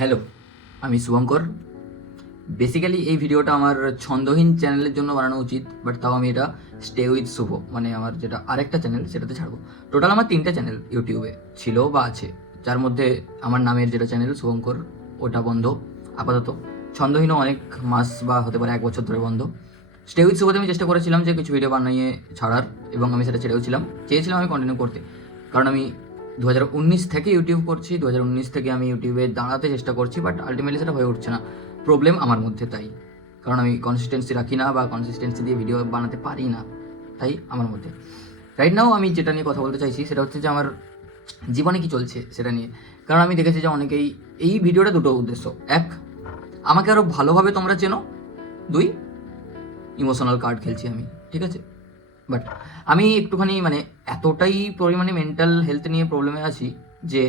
Hello, আমি Shubhankar. Basically এই ভিডিওটা আমার ছন্দহীন চ্যানেলের জন্য বানানো উচিত, বাট তাও আমি এটা স্টে উইথ শুভ মানে আমার যেটা আরেকটা চ্যানেল সেটাতে ছাড়বো। টোটাল আমার 3টে চ্যানেল ইউটিউবে ছিল বা আছে, যার মধ্যে আমার নামের যেটা চ্যানেল শুভঙ্কর ওটা বন্ধ আপাতত। ছন্দহীনও অনেক মাস বা হতে পারে 1 বছর ধরে বন্ধ। স্টে উইথ শুভতে আমি চেষ্টা করেছিলাম যে কিছু ভিডিও বানিয়ে ছাড়ার, এবং আমি সেটা ছেড়েও চেয়েছিলাম আমি কন্টিনিউ করতে, কারণ আমি 2019 থেকে ইউটিউব করছি, 2019 থেকে আমি ইউটিউবে দাঁড়াতে চেষ্টা করছি, বাট আলটিমেটলি সেটা হয়ে উঠছে না। প্রবলেম আমার মধ্যে, তাই কারণ আমি কনসিস্টেন্সি রাখি না বা কনসিস্টেন্সি দিয়ে ভিডিও বানাতে পারি না, তাই আমার মধ্যে। রাইট নাও আমি যেটা নিয়ে কথা বলতে চাইছি সেটা হচ্ছে যে আমার জীবনে কি চলছে সেটা নিয়ে। কারণ আমি দেখেছি যে অনেকেই এই ভিডিওটা দুটো উদ্দেশ্য: এক, আমাকে আরও ভালোভাবে তোমরা চেনো; দুই, ইমোশনাল কার্ড খেলছি আমি, ঠিক আছে? বাট আমি একটুখানি মানে এতটাই পরিমাণে মেন্টাল হেলথ নিয়ে প্রবলেমে আছি যে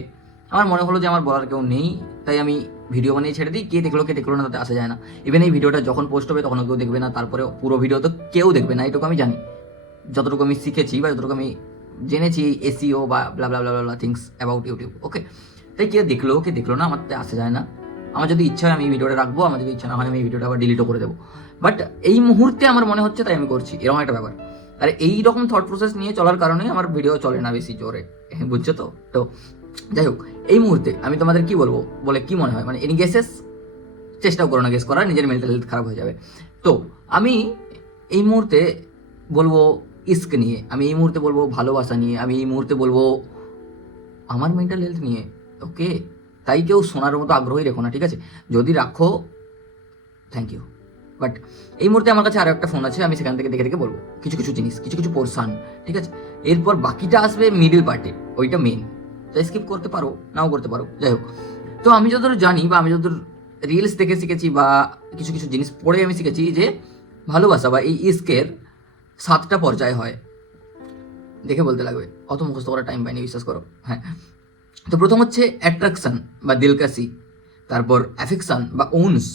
আমার মনে হলো যে আমার বলার কেউ নেই, তাই আমি ভিডিও বানিয়ে ছেড়ে দিই। কে দেখলো না তাতে আসা যায় না। ইভেন এই ভিডিওটা যখন পোস্ট হবে তখনও কেউ দেখবে না, তারপরে পুরো ভিডিও তো কেউ দেখবে না, এটুকু আমি জানি। যতটুকু আমি শিখেছি বা যতটুকু আমি জেনেছি এসইও বা ব্লা ব্লা ব্লা ব্লা থিংস অ্যাবাউট ইউটিউব, ওকে? তাই কে দেখলো না আমার তাতে আসা যায় না। আমার যদি ইচ্ছা হয় আমি এই ভিডিওটা রাখবো, আমার যদি ইচ্ছা না হয় আমি এই ভিডিওটা আবার ডিলিটও করে দেবো। বাট এই মুহূর্তে আমার মনে হচ্ছে তাই আমি করছি, এরকম একটা ব্যাপার। আর এই রকম থট প্রসেস নিয়ে চলার কারণে আমার ভিডিও চলে না বেশি জোরে, বুঝছো তো? তো যাই হোক, এই মুহূর্তে আমি তোমাদের কি বলবো বলে কি মনে হয়, মানে এনি গেসেস চেষ্টাও করো না গেস করার, নিজের মেন্টাল হেলথ খারাপ হয়ে যাবে। তো আমি এই মুহূর্তে বলবো ইস্ক নিয়ে, আমি এই মুহূর্তে বলবো ভালোবাসা নিয়ে, আমি এই মুহূর্তে বলবো আমার মেন্টাল হেলথ নিয়ে, ওকে? তাই কেউ শোনার মতো আগ্রহী রেখো না, ঠিক আছে? যদি রাখো থ্যাংক ইউ। বাট এই মুহূর্তে আমার কাছে আরও একটা ফোন আছে, আমি সেখান থেকে দেখে দেখে বলবো কিছু কিছু জিনিস, কিছু কিছু পোর্শন, ঠিক আছে? এরপর বাকিটা আসবে মিডিল পার্টে, ওইটা মেন। তাই স্কিপ করতে পারো, নাও করতে পারো, যাই হোক। তো আমি যতদূর জানি বা আমি যতদূর রিলস দেখে শিখেছি বা কিছু কিছু জিনিস পড়ে আমি শিখেছি যে ভালোবাসা বা এই ইস্কের 7টা পর্যায় হয়। দেখে বলতে লাগবে, অত মুখস্থ করার টাইম পাইনি, বিশ্বাস করো। হ্যাঁ, তো প্রথম হচ্ছে অ্যাট্রাকশন বা দিলকাসি, তারপর অ্যাফেকশন বা উনস,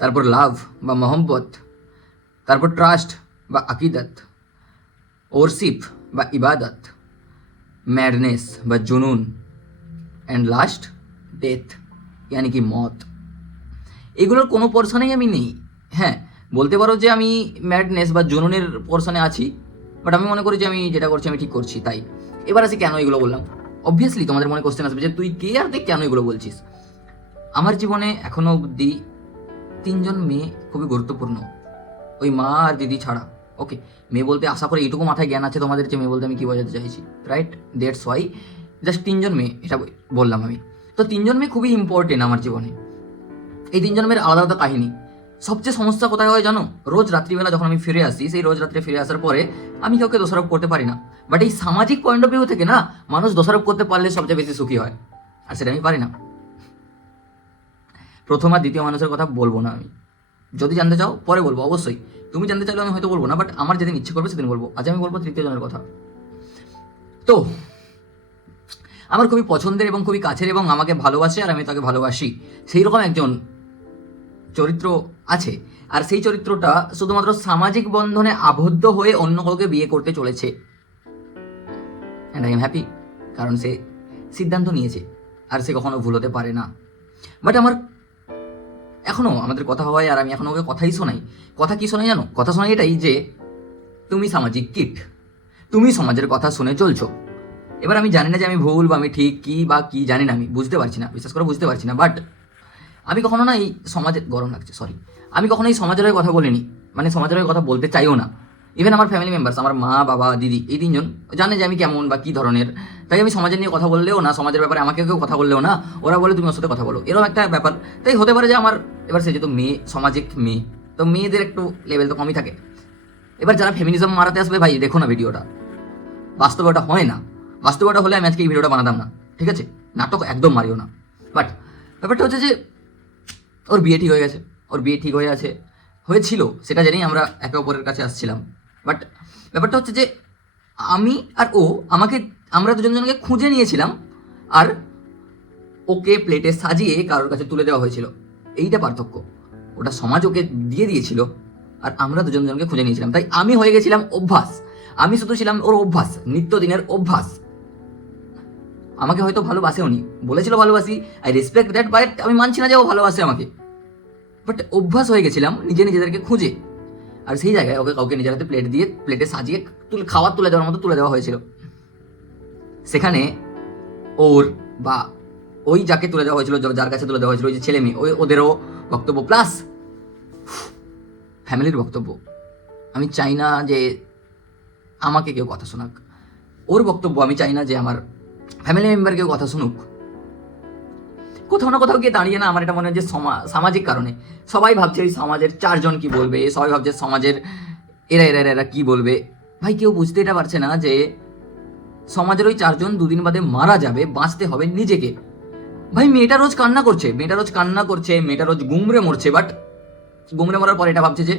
তারপর লাভ বা মহব্বত, তারপর ট্রাস্ট বা আকিদত, ওরশিপ বা ইবাদত, ম্যাডনেস বা জুনুন, অ্যান্ড লাস্ট ডেথ, ইয়ানি কি মত। এগুলোর কোনো পোর্শনেই আমি নেই। হ্যাঁ, বলতে পারো যে আমি ম্যাডনেস বা জুনুনের পোর্শনে আছি, বাট আমি মনে করি যে আমি যেটা করছি আমি ঠিক করছি। তাই এবার আসি কেন এগুলো বললাম। অবভিয়াসলি তোমাদের মনে কোশ্চেন আসবে যে তুই কে আর তুই কেন এগুলো বলছিস। আমার জীবনে এখনো অবধি 3জন মেয়ে খুবই গুরুত্বপূর্ণ, ওই মা আর দিদি ছাড়া, ওকে? মেয়ে বলতে আশা করে এইটুকু মাথায় জ্ঞান আছে তোমাদের যে মেয়ে বলতে আমি কী বোঝাতে চাইছি, রাইট? দ্যাটস ওয়াই জাস্ট 3জন মেয়ে এটা বললাম আমি। তো 3জন মেয়ে খুবই ইম্পর্টেন্ট আমার জীবনে। এই 3জন মেয়ের আলাদা আলাদা কাহিনী। সবচেয়ে সমস্যা কোথায় হয় জানো? রোজ রাত্রিবেলা যখন আমি ফিরে আসি, সেই রোজ রাত্রে ফিরে আসার পরে আমি কাউকে দোষারোপ করতে পারি না। বাট এই সামাজিক পয়েন্ট অফ ভিউ থেকে না, মানুষ দোষারোপ করতে পারলে সবচেয়ে বেশি সুখী হয়, আর সেটা আমি পারি না। প্রথম আর দ্বিতীয় মানুষের কথা বলবো না আমি। যদি জানতে চাও পরে বলবো অবশ্যই, তুমি জানতে চাইলে আমি হয়তো বলবো না, বাট আমার যেদিন ইচ্ছে করবে সেদিন বলবো। আজ আমি বলবো তৃতীয় জনের কথা। তো আমার খুবই পছন্দের এবং খুবই কাছের এবং আমাকে ভালোবাসে আর আমি তাকে ভালোবাসি, সেই রকম একজন চরিত্র আছে। আর সেই চরিত্রটা শুধুমাত্র সামাজিক বন্ধনে আবদ্ধ হয়ে অন্য কাউকে বিয়ে করতে চলেছে, অ্যান্ড আই এম হ্যাপি, কারণ সে সিদ্ধান্ত নিয়েছে আর সে কখনো ভুল হতে পারে না। বাট আমার এখনও আমাদের কথা হয় আর আমি এখনও ওকে কথাই শোনাই। কথা কি শোনাই জানো? কথা শোনাই এটাই যে তুমি সামাজিক কীট, তুমি সমাজের কথা শুনে চলছো। এবার আমি জানি না যে আমি ভুল বা আমি ঠিক, কি বা কি জানি না, আমি বুঝতে পারছি না, বিশ্বাস করে বুঝতে পারছি না। বাট আমি কখনো না এই সমাজের, গরম লাগছে সরি, আমি কখনো এই সমাজের হয়ে কথা বলিনি, মানে সমাজের হয়ে কথা বলতে চাইও না। ইভেন আমার ফ্যামিলি মেম্বার্স, আমার মা বাবা দিদি, এই 3জন জানে যে আমি কেমন বা কী ধরনের। তাই আমি সমাজের নিয়ে কথা বললেও না, সমাজের ব্যাপারে আমাকে কেউ কথা বললেও না, ওরা বলে তুমি ওর সাথে কথা বলো, এরকম একটা ব্যাপার। তাই হতে পারে যে আমার, এবার সে যেহেতু মেয়ে, সামাজিক মেয়ে, তো মেয়েদের একটু লেভেল তো কমই থাকে। এবার যারা ফেমিনিজম মারাতে আসবে, ভাই দেখো না ভিডিওটা, বাস্তবে ওটা হয় না। বাস্তবে ওটা হলে আমি আজকে এই ভিডিওটা বানাতাম না, ঠিক আছে? নাটক একদম মারিও না। বাট ব্যাপারটা হচ্ছে যে ওর বিয়ে ঠিক হয়ে গেছে, ওর বিয়ে ঠিক হয়ে আছে, হয়েছিল সেটা জেনেই আমরা একে অপরের কাছে আসছিলাম। বাট ব্যাপারটা হচ্ছে যে আমি আর ও, আমরা দুজনকে খুঁজে নিয়েছিলাম আর ওকে প্লেটে সাজিয়ে কারোর কাছে তুলে দেওয়া হয়েছিল, এইটা পার্থক্য। ওটা সমাজ ওকে দিয়ে দিয়েছিল আর আমরা দুজনকে খুঁজে নিয়েছিলাম। তাই আমি হয়ে গেছিলাম অভ্যাস, আমি শুধু ছিলাম ওর অভ্যাস, নিত্যদিনের অভ্যাস। আমাকে হয়তো ভালোবাসেও নি, বলেছিল ভালোবাসি, আই রেসপেক্ট দ্যাট, বাট আমি মানছি না যে ও ভালোবাসে আমাকে। বাট অভ্যাস হয়ে গেছিলাম নিজেদেরকে খুঁজে, আর সেই জায়গায় ওকে কাউকে নিজের হাতে প্লেট দিয়ে প্লেটে সাজিয়ে খাবার তুলে দেওয়ার মতো তুলে দেওয়া হয়েছিল। সেখানে ওর বা ওই যাকে তুলে দেওয়া হয়েছিল, যার কাছে তুলে দেওয়া হয়েছিল, ওই যে ছেলে মেয়ে, ওদেরও বক্তব্য প্লাস ফ্যামিলির বক্তব্য। আমি চাই না যে আমাকে কেউ কথা শোনাক, ওর বক্তব্য আমি চাই না যে আমার ফ্যামিলি মেম্বার কেউ কথা শুনুক। কোথাও না কোথাও গিয়ে দাঁড়িয়ে না আমার এটা মনে হয় যে সামাজিক কারণে সবাই ভাবছে ওই সমাজের 4 জন কি বলবে, সবাই ভাবছে সমাজের এরা এরা এরা কি বলবে। ভাই কেউ বুঝতে এটা পারছে না যে সমাজের ওই 4 জন দুদিন বাদে মারা যাবে, বাঁচতে হবে নিজেকে। ভাই মেয়েটা রোজ কান্না করছে, মেয়েটা রোজ গুমড়ে মরছে, বাট গুমড়ে মরার পর এটা ভাবছে যে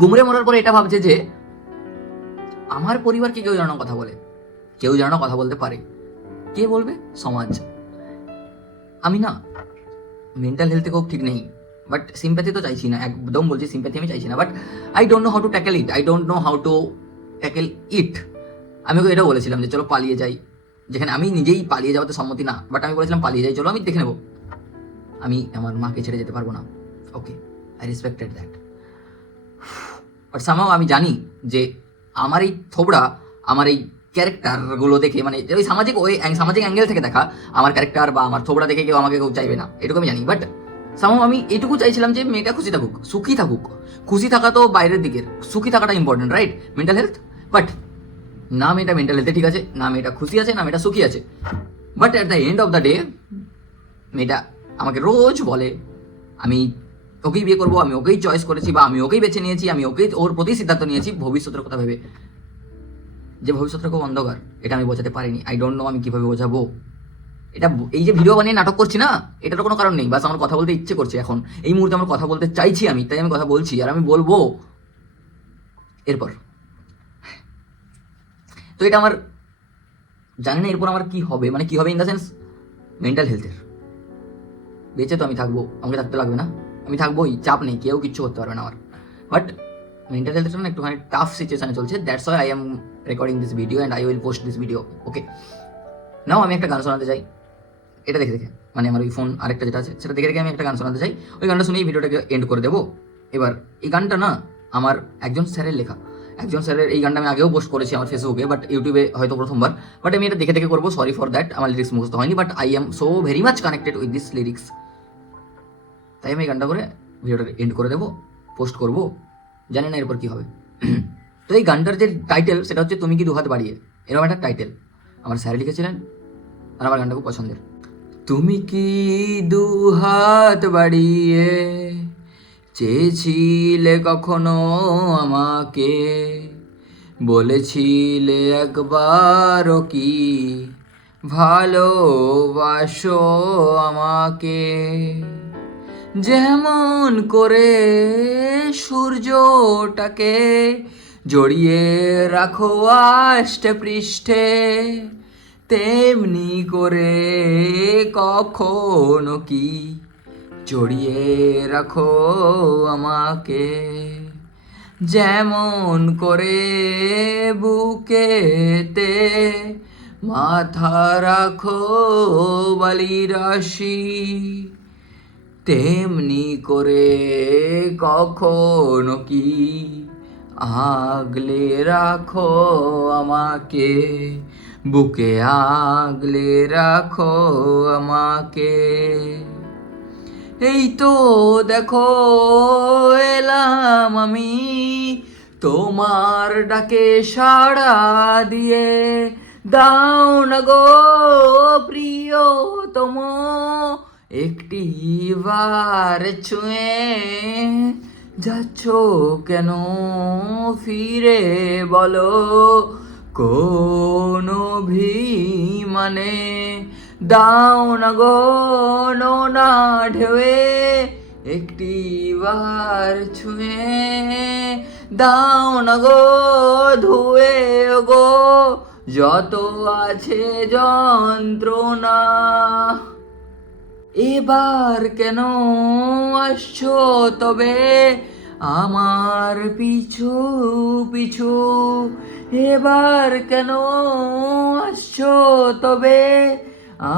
গুমড়ে মরার পরে এটা ভাবছে যে আমার পরিবারকে কেউ যেন কথা বলে, কেউ যেন কথা বলতে পারে। কে বলবে? সমাজ। আমি না মেন্টাল হেলথে খুব ঠিক নেই, বাট সিম্প্যাথি তো চাইছি না, একদম বলছি সিম্প্যাথি আমি চাইছি না, but I don't know how to tackle it. আমি ওকে এটাও বলেছিলাম যে চলো পালিয়ে যাই, যেখানে আমি নিজেই পালিয়ে যাওয়াতে সম্মতি না, বাট আমি বলেছিলাম পালিয়ে যাই, চলো আমি দেখে নেবো, আমি আমার মাকে ছেড়ে যেতে পারবো না। Okay, I respected that. But somehow আমি জানি যে আমার এই থোবড়া, আমার এই ক্যারেক্টারগুলো দেখে, মানে ওই সামাজিক অ্যাঙ্গেল থেকে দেখা আমার ক্যারেক্টার বা আমার থোবড়া দেখে কেউ আমাকে কেউ চাইবে না, এটুকু আমি জানি। বাট সামহাও আমি এটুকু চাইছিলাম যে মেয়েটা খুশি থাকুক, সুখী থাকুক। খুশি থাকা তো বাইরের দিকের, সুখী থাকাটা important, right? Mental health. But না মেয়েটা মেন্টাল হেলথে ঠিক আছে, না মেয়েটা খুশি আছে, না মেয়েটা সুখী আছে। But at the end of the day মেয়েটা আমাকে রোজ বলে আমি ওকেই বিয়ে করবো, আমি ওকেই চয়েস করেছি, বা আমি ওকেই বেছে নিয়েছি, আমি ওকেই ওর প্রতি সিদ্ধান্ত নিয়েছি ভবিষ্যতের কথা ভেবে। যে ভবিষ্যৎটা খুব অন্ধকার, এটা আমি বোঝাতে পারিনি। আই ডোন্ট নো আমি কিভাবে বোঝাবো এটা। এই যে ভিডিও বানিয়ে নাটক করছি না, এটার কোনো কারণ নেই, বাস আমার কথা বলতে ইচ্ছে করছে এখন এই মুহূর্তে, আমার কথা বলতে চাইছি আমি, তাই আমি কথা বলছি, আর আমি বলবো এরপর। তো এটা আমার জানি না এরপর আমার কি হবে, মানে কি হবে ইন দ্য সেন্স মেন্টাল হেলথের। বেঁচে তো আমি থাকবো, আমাকে থাকতে লাগবে না, আমি থাকবোই, চাপ নেই, কেউ কিচ্ছু করতে পারবে না আমার। বাট মেন্টাল হেলথের না একটুখানি টাফ সিচুয়েশনে চলছে, that's why I am recording this video and I will post this video. Okay, now আমি একটা গান শোনাতে চাই, এটা দেখে দেখে, মানে আমার ওই ফোন আরেকটা যেটা আছে সেটা দেখে দেখে আমি একটা গান শোনাতে চাই। ওই গানটা শুনে এই ভিডিওটাকে এন্ড করে দেবো। এবার এই গানটা না আমার একজন স্যারের লেখা, একজন স্যারের এই গানটা আমি আগেও পোস্ট করেছি আমার ফেসবুকে, বাট ইউটিউবে হয়তো প্রথমবার। বাট আমি এটা দেখে দেখে করবো, সরি ফর দ্যাট, আমার লিরিক্স মুখস্থ হয়নি, but I am so very much connected with this lyrics. তাই আমি এই গানটা করে ভিডিওটা এন্ড করে দেবো, পোস্ট করবো, জানি না এরপর কী হবে। তো এই গানটার যে টাইটেল সেটা হচ্ছে তুমি কি দুহাত বাড়িয়ে, এরকম একটা টাইটেল আমার স্যার লিখেছিলেন, আর আমার গানটা খুব পছন্দের। তুমি কি দুহাত বাড়িয়ে চেয়েছিলে কখনো আমাকে, বলেছিলে একবারও কি ভালোবাসো আমাকে, যেমন করে সূর্যটাকে জড়িয়ে রাখো আষ্টে পৃষ্ঠে, তেমনি করে কখনো কি জড়িয়ে রাখো আমাকে, যেমন করে বুকেতে মাথা রাখো বালিরাশি, তেমনি করে কখনো কি আগলে রাখো আমাকে, বুকে আগলে রাখো আমাকে। এই তো দেখো এলাম আমি তোমার ডাকে সাড়া দিয়ে, দাও না গো প্রিয়তম একটি বার ছুঁয়ে, যাচ্ছ কেন ফিরে বলো কোন অভিমানে, দাও না গো নোনা ঢেউয়ে একটি বার ছুঁয়ে, দাও না গো ধুয়ে গো যত আছে যন্ত্রণা, এবার কেন আসছো তবে আমার পিছু পিছু এবার কেন আসছো তবে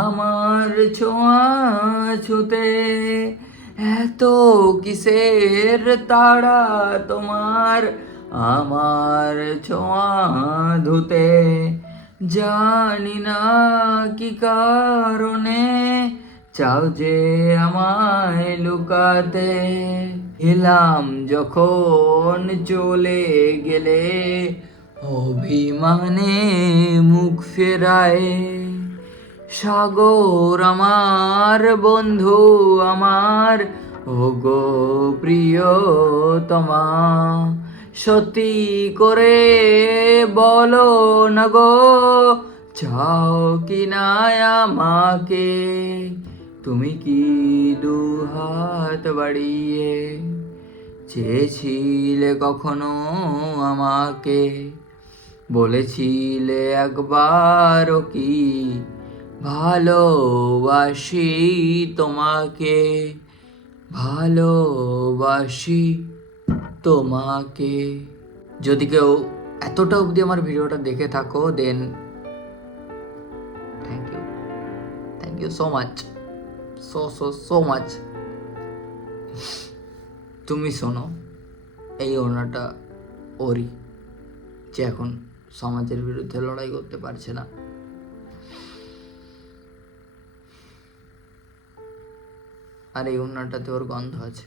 আমার ছোঁয়া ছুতে, এত কিসের তাড়া তোমার আমার ছোঁয়া ধুতে, জানি না কি কারণে চাও যে আমায় লুকাতে, এলাম যখন চলে গেলে অভিমানে মুখ ফেরায়, সাগর আমার বন্ধু আমার ওগো প্রিয়তমা, সত্যি করে বলো না গো চাও কি না আমাকে, তুমি কি দু হাত বাড়িয়ে চেয়েছিলে কখনো আমাকে, বলেছিলে একবারও কি ভালোবাসি তোমাকে, ভালোবাসি তোমাকে। যদি কেউ এতটা অবধি আমার ভিডিওটা দেখে থাকো then thank you so much, so much. তুমি শোনো, এই ওড়নাটা ওরই, যে এখন সমাজের বিরুদ্ধে লড়াই করতে পারছে না। আর এই ওড়নাটাতে ওর গন্ধ আছে।